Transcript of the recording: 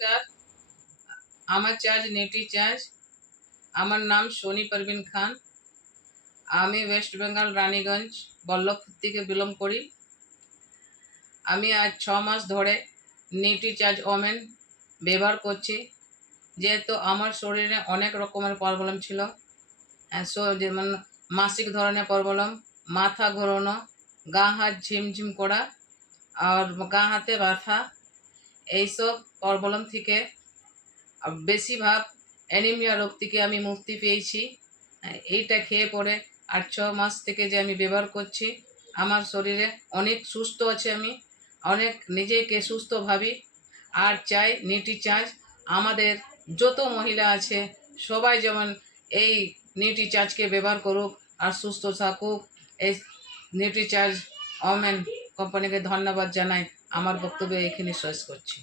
নমস্কার, আমার charge নেটি charge. আমার নাম সোনি পারভিন খান। আমি ওয়েস্ট বেঙ্গল রানীগঞ্জ বল্লভপুর থেকে বিলং করি। আমি আজ 6 মাস ধরে নেটি চার্জ ওমেন ব্যবহার করছি। যেহেতু আমার শরীরে অনেক রকমের প্রবলেম ছিল, যেমন মাসিক ধরনের প্রবলেম, মাথা ঘোরানো, গা হাত ঝিমঝিম করা আর গা হাতে ব্যথা, এইসব প্রবলেম থেকে বেশিরভাগ অ্যানিমিয়া রোগ থেকে আমি মুক্তি পেয়েছি। এইটা খেয়ে পরে 8-6 মাস থেকে যে আমি ব্যবহার করছি, আমার শরীরে অনেক সুস্থ আছে। আমি অনেক নিজেকে সুস্থ ভাবি আর চাই নিউট্রি চার্জ আমাদের যত মহিলা আছে সবাই যেমন এই নিউট্রি চার্জকে ব্যবহার করুক আর সুস্থ থাকুক। এই নিউট্রি চার্জ ওমেন কোম্পানিকে ধন্যবাদ জানাই। আমার বক্তব্য এখানে শেষ করছি।